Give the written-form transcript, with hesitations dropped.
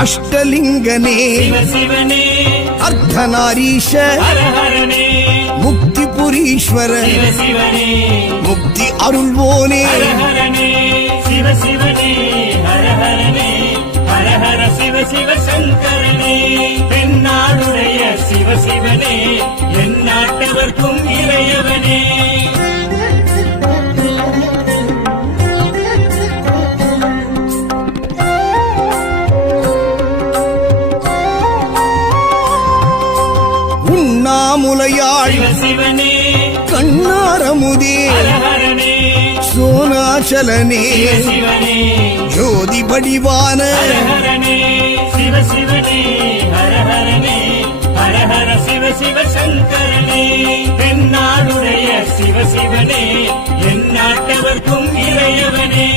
அஷ்டலிங்கனே சிவசிவனே அர்த்தநாரீஷ ஹரஹரனே முக்திபுரீஸ்வர சிவசிவனே முக்தி அருள்வோனே ஹரஹரனே சிவசிவனே ஹரஹரனே ஹரஹர சிவசிவ சங்கரனே தென்னாடுடைய சிவசிவனே எந்நாட்டவர்க்கும் இறையவனே உண்ணாமுலையாள் சிவசிவனே கண்ணாரமுதே ஹரஹரனே சோனாச்சலனே சிவசிவனே ஜோதி வடிவான ஹரஹரனே சிவசிவனே ஹரஹரனே ஹரஹர சிவசிவ சங்கரனே தென்னாடுடைய சிவசிவனே எந்நாட்டவர்க்கும் இறையவனே